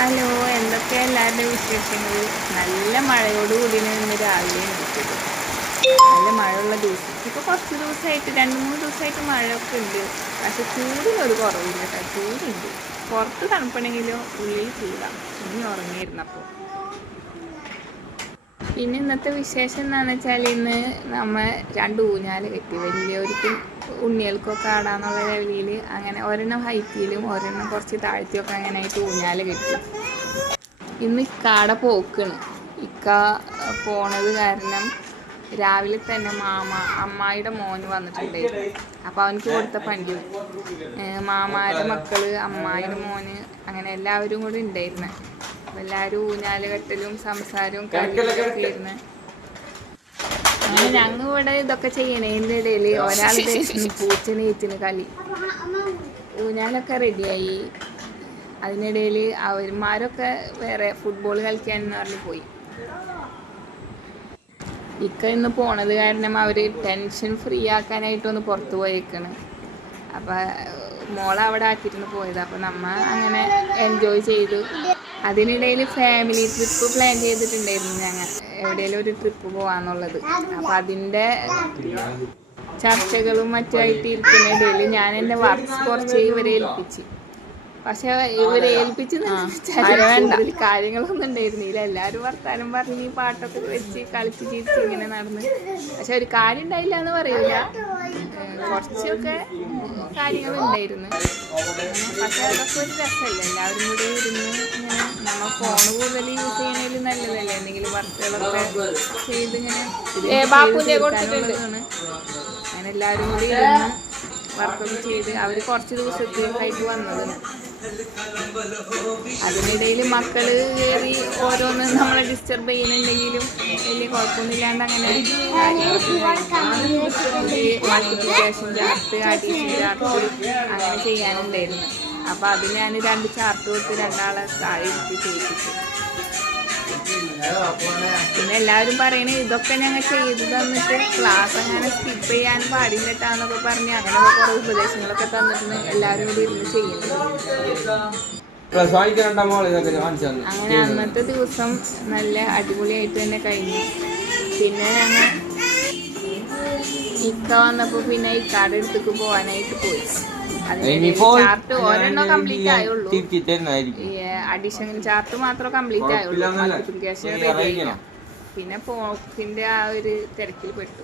Hello, എന്തൊക്കെയാണ് എല്ലാവരുടെയും വിശേഷങ്ങൾ? നല്ല മഴയോടുകൂടി ഇന്ന് രാവിലെ എണീറ്റത്. നല്ല മഴയുള്ള ദിവസം. ഇപ്പോൾ കുറച്ച് ദിവസമായിട്ട് 2-3 ദിവസമായിട്ട് മഴയൊക്കെ ഉണ്ട്. പക്ഷെ ചൂടിനൊരു കുറവില്ല കേട്ടോ. ചൂടുണ്ട്. പുറത്ത് തണുപ്പണെങ്കിലോ ഉള്ളിൽ ചൂടാം. ഇനി ഉറങ്ങിയിരുന്നപ്പോൾ. പിന്നെ ഇന്നത്തെ വിശേഷം എന്താണെന്ന് വെച്ചാൽ ഇന്ന് നമ്മൾ 2 ഊഞ്ഞാൽ കെട്ടി. വലിയവർക്കും ഉണ്ണികൾക്കൊക്കെ ആടാന്നുള്ള ലെവലിൽ അങ്ങനെ ഒരെണ്ണം ഹൈറ്റിലും ഒരെണ്ണം കുറച്ച് താഴ്ത്തിയൊക്കെ അങ്ങനെ ആയിട്ട് ഊഞ്ഞാൽ കെട്ടി. ഇന്ന് ഇക്കാടെ പോക്കാണ്. ഇക്ക പോണത് കാരണം രാവിലെ തന്നെ അമ്മായിയുടെ മോന് വന്നിട്ടുണ്ടായിരുന്നു. അപ്പോൾ അവനക്ക് കൊടുത്ത പണി മാമാരുടെ മക്കൾ, അമ്മായിയുടെ മോന്, അങ്ങനെ എല്ലാവരും കൂടി ഉണ്ടായിരുന്നു. അപ്പോൾ എല്ലാവരും ഊഞ്ഞാൽ കെട്ടലും സംസാരവും കാര്യങ്ങളൊക്കെ ആയിരുന്നു. അങ്ങനെ ഞങ്ങൾ ഇവിടെ ഇതൊക്കെ ചെയ്യണതിൻ്റെ ഇടയിൽ ഒരാൾ പൂച്ചനീറ്റിന് കളി. ഊഞ്ഞാലൊക്കെ റെഡിയായി. അതിനിടയിൽ അവന്മാരൊക്കെ വേറെ ഫുട്ബോൾ കളിക്കാനെന്ന് പറഞ്ഞ് പോയി. ഇക്ക ഇന്ന് പോണത് കാരണം അവർ ടെൻഷൻ ഫ്രീ ആക്കാനായിട്ടൊന്ന് പുറത്ത് പോയേക്കാണ്. അപ്പം മോളെ അവിടെ ആക്കിയിട്ടാണ് പോയത്. അപ്പം നമ്മൾ അങ്ങനെ എൻജോയ് ചെയ്തു. അതിനിടയിൽ ഫാമിലി ട്രിപ്പ് പ്ലാൻ ചെയ്തിട്ടുണ്ടായിരുന്നു. ഞങ്ങൾ എവിടെയെങ്കിലും ഒരു ട്രിപ്പ് പോകാമെന്നുള്ളത്. അപ്പം അതിൻ്റെ ചർച്ചകളും മറ്റുമായിട്ട് ഇരിക്കുന്നതിനിടയിൽ ഞാൻ എൻ്റെ വർക്ക്സ് കുറച്ച് ഇവരെ ഏൽപ്പിച്ച്. പക്ഷെ ഇവരെ ഏൽപ്പിച്ചെന്ന് വെച്ചാൽ കാര്യങ്ങളൊന്നും ഉണ്ടായിരുന്നില്ല. എല്ലാവരും വർത്താനം പറഞ്ഞ് പാട്ടൊക്കെ വെച്ച് കളിച്ച് ചിരിച്ച് ഇങ്ങനെ നടന്ന്. പക്ഷെ ഒരു കാര്യം ഉണ്ടായില്ല എന്ന് പറയില്ല, കുറച്ചൊക്കെ കാര്യങ്ങളുണ്ടായിരുന്നു. പക്ഷെ അതൊക്കെ ഒരു രസമല്ലേ, എല്ലാവരും കൂടി ഇരുന്ന് ഇങ്ങനെ. നമ്മൾ ഫോൺ കൂടുതൽ യൂസ് ചെയ്യുന്നതിൽ നല്ലതല്ലേ, എന്തെങ്കിലും വർക്കുകളൊക്കെ ചെയ്ത് ഇങ്ങനെ അങ്ങനെ എല്ലാവരും കൂടി ഇരുന്ന് വർക്കൊക്കെ ചെയ്ത്. അവർ കുറച്ച് ദിവസത്തേക്കായിട്ട് വന്നതാണ്. അതിനിടയിൽ മക്കൾ കയറി ഓരോന്ന് നമ്മളെ ഡിസ്റ്റർബ് ചെയ്യുന്നുണ്ടെങ്കിലും വലിയ കുഴപ്പമൊന്നുമില്ലാണ്ട് അങ്ങനെ മൾട്ടിപ്ലിക്കേഷൻ ചാർട്ട്, അഡീഷൻ ചാർട്ട് അങ്ങനെ ചെയ്യാനുണ്ടായിരുന്നു. അപ്പോൾ അത് ഞാൻ 2 ചാർട്ട് കൊടുത്ത് 2 ആളെ താഴെ ഇരുത്തി ചെയ്യിപ്പിച്ചു. പിന്നെ എല്ലാവരും പറയണേ ഇതൊക്കെ ഞങ്ങൾ ചെയ്തു തന്നിട്ട് ക്ലാസ് അങ്ങനെ സ്കിപ്പ് ചെയ്യാൻ പാടില്ലട്ടാന്നൊക്കെ പറഞ്ഞ് അങ്ങനെയൊക്കെ കുറേ ഉപദേശങ്ങളൊക്കെ തന്നിട്ട് എല്ലാവരും കൂടി ഇരുന്ന് ചെയ്യുന്നു. അങ്ങനെ അന്നത്തെ ദിവസം നല്ല അടിപൊളിയായിട്ട് തന്നെ കഴിഞ്ഞു. പിന്നെ ഞങ്ങൾ ഇക്ക വന്നപ്പോൾ പിന്നെ ഇക്കാടെ അടുത്തേക്ക് പോകാനായിട്ട് പോയി. ചാർട്ട് ഒരെണ്ണം കംപ്ലീറ്റ് ആയുള്ളൂ. അഡീഷൻ ചാർട്ട് മാത്രം കംപ്ലീറ്റ് ആയുള്ളൂ. മൾട്ടിപ്ലിക്കേഷൻ റെഡി ആയില്ല. പിന്നെ പോക്കിന്റെ ആ ഒരു തിരക്കിൽ പെട്ടു.